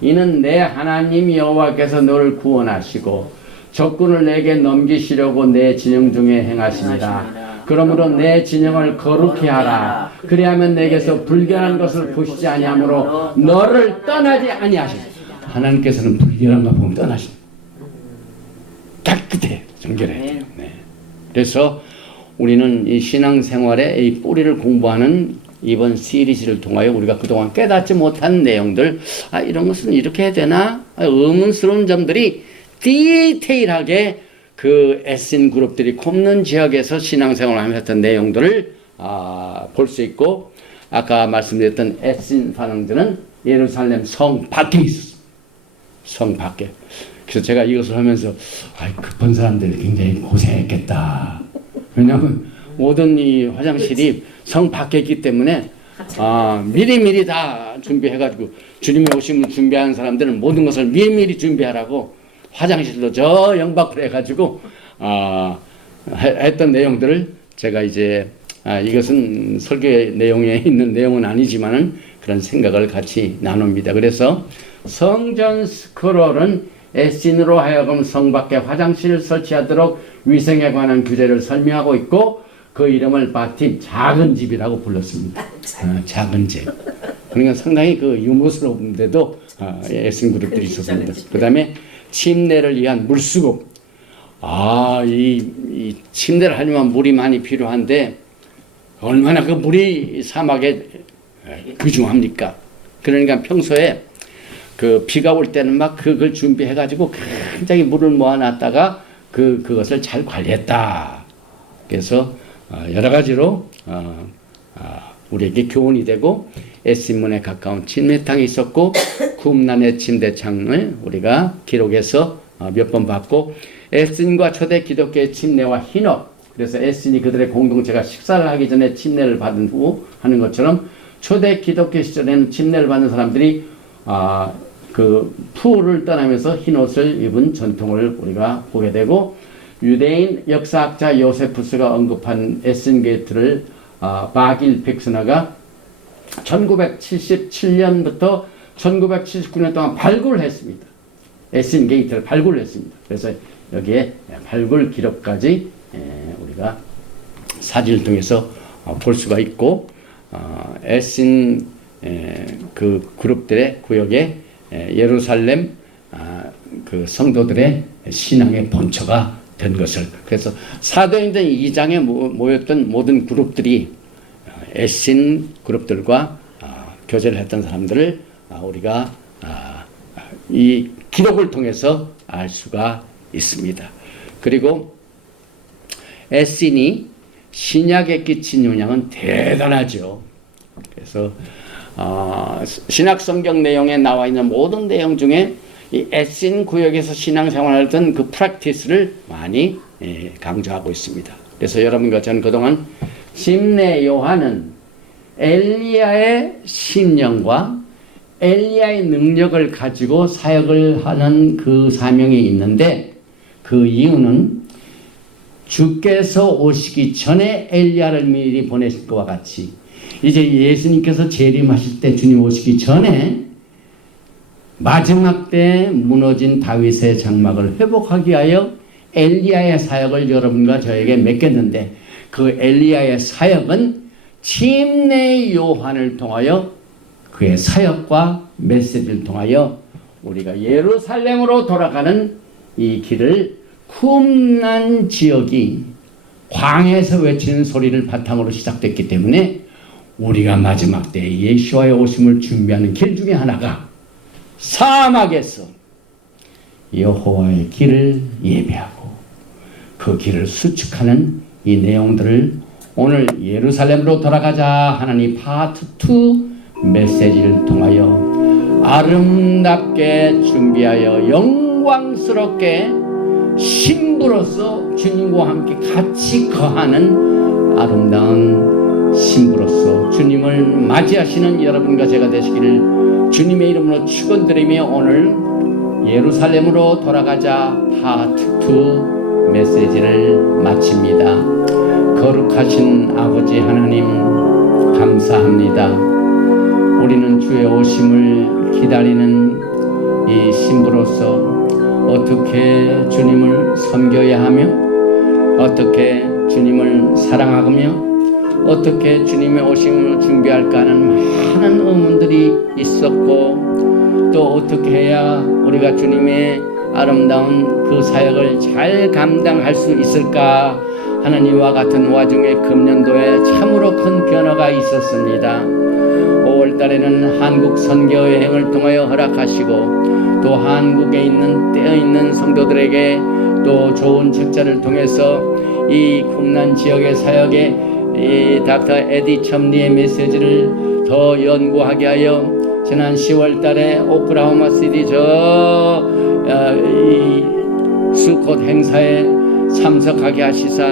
이는 내 하나님 여호와께서 너를 구원하시고 적군을 내게 넘기시려고 내 진영 중에 행하십니다. 그러므로 내 진영을 거룩히 하라. 그리하면 내게서 불결한 것을 보시지 아니하므로 너를 떠나지 아니하시라. 하나님께서는 불결한 것 보면 떠나십니다. 깨끗해, 정결해. 네. 그래서 우리는 이 신앙생활의 이 뿌리를 공부하는 이번 시리즈를 통하여 우리가 그동안 깨닫지 못한 내용들, 이런 것은 이렇게 해야 되나? 의문스러운 점들이 디테일하게 그 에신 그룹들이 굽는 지역에서 신앙생활을 하면서 했던 내용들을 볼 수 있고, 아까 말씀드렸던 에신 반응들은 예루살렘 성 밖에 있었어요. 성 밖에. 그래서 제가 이것을 하면서 급한 사람들이 굉장히 고생했겠다. 왜냐하면 모든 이 화장실이 성 밖에 있기 때문에 미리미리 다 준비해가지고 주님의 오심을 준비하는 사람들은 모든 것을 미리미리 준비하라고 화장실도 저 영박을 해가지고 했던 내용들을 제가 이제 이것은 설교의 내용에 있는 내용은 아니지만은 그런 생각을 같이 나눕니다. 그래서 성전 스크롤은 에신으로 하여금 성 밖에 화장실을 설치하도록 위생에 관한 규제를 설명하고 있고 그 이름을 바팀 작은 집이라고 불렀습니다. 작은 집. 그러니까 상당히 그 유머스러운데도 에신 그룹들이 있었습니다. 그 다음에 침례를 위한 물수국. 이 침례를 하려면 물이 많이 필요한데 얼마나 그 물이 사막에 귀중합니까? 그러니까 평소에 그 비가 올 때는 막 그걸 준비해가지고 굉장히 물을 모아놨다가 그것을 잘 관리했다. 그래서 여러 가지로 우리에게 교훈이 되고 에신문에 가까운 침례탕이 있었고 쿰난의 침대창을 우리가 기록해서 몇 번 봤고 에신과 초대 기독교의 침례와 hinok, 그래서 에신이 그들의 공동체가 식사를 하기 전에 침례를 받은 후 하는 것처럼 초대 기독교 시절에는 침례를 받는 사람들이 그 푸를 떠나면서 흰 옷을 입은 전통을 우리가 보게 되고 유대인 역사학자 요세푸스가 언급한 에신 게이트를 바길 백스나가 1977년부터 1979년 동안 발굴을 했습니다. 에신 게이트를 발굴을 했습니다. 그래서 여기에 발굴 기록까지 우리가 사진을 통해서 볼 수가 있고 에신 그 그룹들의 구역에 예루살렘 그 성도들의 신앙의 본처가 된 것을, 그래서 사도행전 2장에 모였던 모든 그룹들이 에신 그룹들과 교제를 했던 사람들을 우리가 이 기록을 통해서 알 수가 있습니다. 그리고 에신이 신약에 끼친 영향은 대단하죠. 그래서 신약 성경 내용에 나와 있는 모든 내용 중에 이 에신 구역에서 신앙생활하던 그 프랙티스를 많이 강조하고 있습니다. 그래서 여러분과 저는 그동안 침례 요한은 엘리야의 심령과 엘리야의 능력을 가지고 사역을 하는 그 사명이 있는데, 그 이유는 주께서 오시기 전에 엘리야를 미리 보내실 것과 같이 이제 예수님께서 재림하실 때 주님 오시기 전에 마지막 때 무너진 다윗의 장막을 회복하기 위하여 엘리야의 사역을 여러분과 저에게 맡겼는데, 그 엘리야의 사역은 침례 요한을 통하여 그의 사역과 메시지를 통하여 우리가 예루살렘으로 돌아가는 이 길을 쿰난 지역이 광야에서 외치는 소리를 바탕으로 시작됐기 때문에 우리가 마지막 때 예수와의 오심을 준비하는 길 중에 하나가 사막에서 여호와의 길을 예배하고 그 길을 수축하는 이 내용들을 오늘 예루살렘으로 돌아가자 하는 이 파트 2 메시지를 통하여 아름답게 준비하여 영광스럽게 신부로서 주님과 함께 같이 거하는 아름다운 신부로서 주님을 맞이하시는 여러분과 제가 되시기를 주님의 이름으로 축원드리며 오늘 예루살렘으로 돌아가자 파트 2 메시지를 마칩니다. 거룩하신 아버지 하나님 감사합니다. 우리는 주의 오심을 기다리는 이 신부로서 어떻게 주님을 섬겨야 하며 어떻게 주님을 사랑하며 어떻게 주님의 오심을 준비할까 하는 많은 의문들이 있었고, 또 어떻게 해야 우리가 주님의 아름다운 그 사역을 잘 감당할 수 있을까 하는 이와 같은 와중에 금년도에 참으로 큰 변화가 있었습니다. 5월달에는 한국 선교 여행을 통하여 허락하시고, 또 한국에 있는 떼어있는 성도들에게 또 좋은 책자를 통해서 이 국난 지역의 사역에 이 닥터 에디 첨리의 메시지를 더 연구하게 하여 지난 10월달에 오클라호마 시티 이 수콧 행사에 참석하게 하시사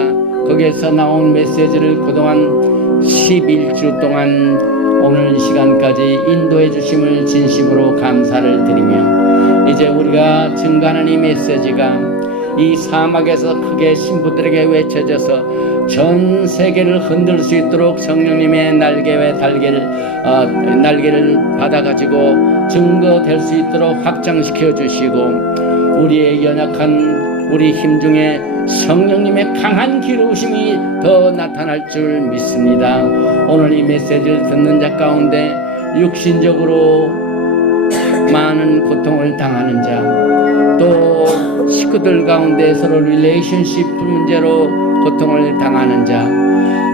거기에서 나온 메시지를 그동안 11주 동안 오늘 이 시간까지 인도해 주심을 진심으로 감사를 드리며, 이제 우리가 증거하는 이 메시지가 이 사막에서 크게 신부들에게 외쳐져서 전 세계를 흔들 수 있도록 성령님의 날개와 날개를 받아가지고 증거될 수 있도록 확장시켜 주시고, 우리의 연약한 우리 힘 중에 성령님의 강한 기르심이 더 나타날 줄 믿습니다. 오늘 이 메시지를 듣는 자 가운데 육신적으로 많은 고통을 당하는 자, 또 식구들 가운데 서로 릴레이션십 문제로 고통을 당하는 자,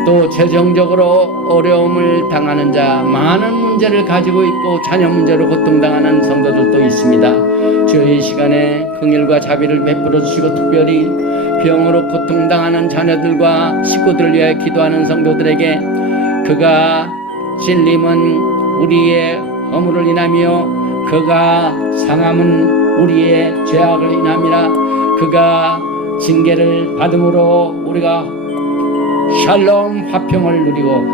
또 재정적으로 어려움을 당하는 자, 많은 문제를 가지고 있고 자녀 문제로 고통당하는 성도들도 있습니다. 주여 이 시간에 긍휼과 자비를 베풀어 주시고, 특별히 병으로 고통당하는 자녀들과 식구들을 위하여 기도하는 성도들에게 그가 찔림은 우리의 허물을 인하며 그가 상함은 우리의 죄악을 인함이라, 그가 징계를 받음으로 우리가 샬롬 화평을 누리고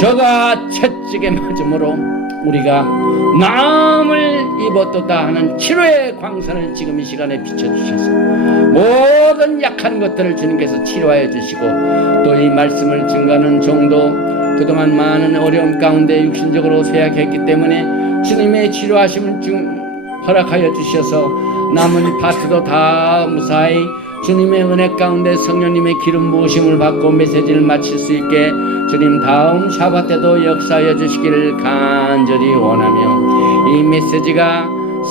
저가 채찍에 맞음으로 우리가 나음을 입었도다 하는 치료의 광선을 지금 이 시간에 비춰주셔서 모든 약한 것들을 주님께서 치료하여 주시고, 또 이 말씀을 증거하는 종도 그동안 많은 어려움 가운데 육신적으로 쇠약했기 때문에 주님의 치료하심을 허락하여 주셔서 남은 파트도 다 무사히 주님의 은혜 가운데 성령님의 기름 부으심을 받고 메시지를 마칠 수 있게 주님 다음 샤bat 때도 역사하여 주시기를 간절히 원하며, 이 메시지가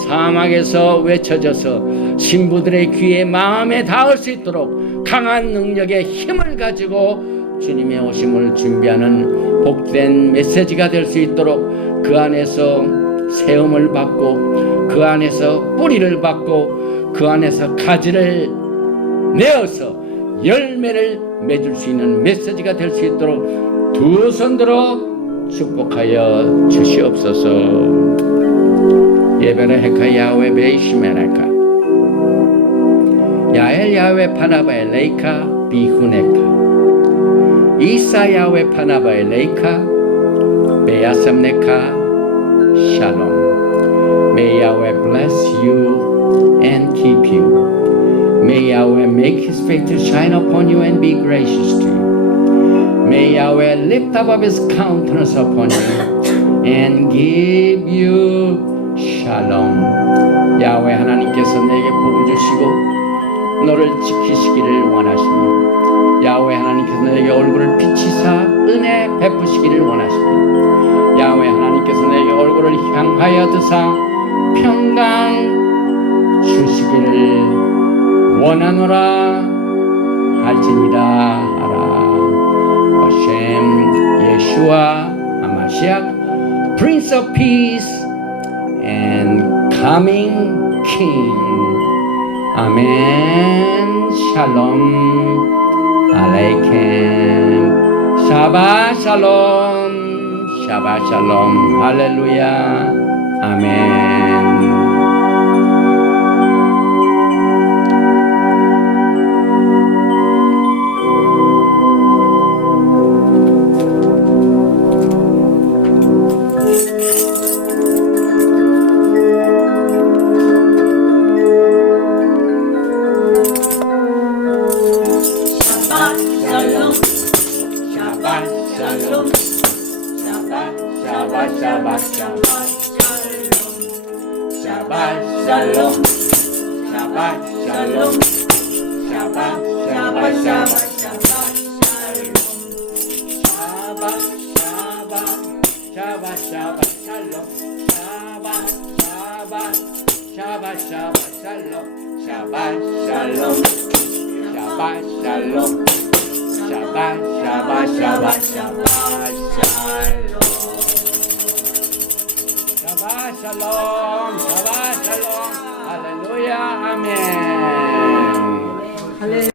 사막에서 외쳐져서 신부들의 귀에 마음에 닿을 수 있도록 강한 능력의 힘을 가지고 주님의 오심을 준비하는 복된 메시지가 될 수 있도록 그 안에서 세움을 받고 그 안에서 뿌리를 받고 그 안에서 가지를 내어서 열매를 맺을 수 있는 메시지가 될 수 있도록 두 손 들어 축복하여 주시옵소서. 예베레헤카 야훼 베이시메레카 야엘 야훼 파나바에 레이카 비후네카 이사 야훼 파나바에 레이카 베야삼네카 샬롬. May Yahweh bless you and keep you. May Yahweh make His face to shine upon you and be gracious to you. May Yahweh lift up His countenance upon you and give you shalom. 야훼 하나님께서 내게 복을 주시고 너를 지키시기를 원하시며, 야훼 하나님께서 내게 얼굴을 비치사 은혜 베푸시기를 원하시며, 야훼 하나님께서 내게 얼굴을 향하여 드사 평강 주시기를 원하노라 할지니라 하라. 하셈 예슈아 하마시ach, Prince of Peace and Coming King. 아멘. 샬롬 알레이켐. 샤바 샬롬. 샤바 샬롬. 할렐루야. 아멘. 샤바 샤바 샤바 샤바 샬롬 샤바 샬롬 샤바 샤바 샤바 샤바 샤바 샬롬 샤바 샤바 샬롬 샤바 샬롬 샤바 샬롬 샤바 샤바 샤바 샤바 샬롬 샤바 샬롬 샤바 샬롬 할렐루야 아멘. 할렐루야.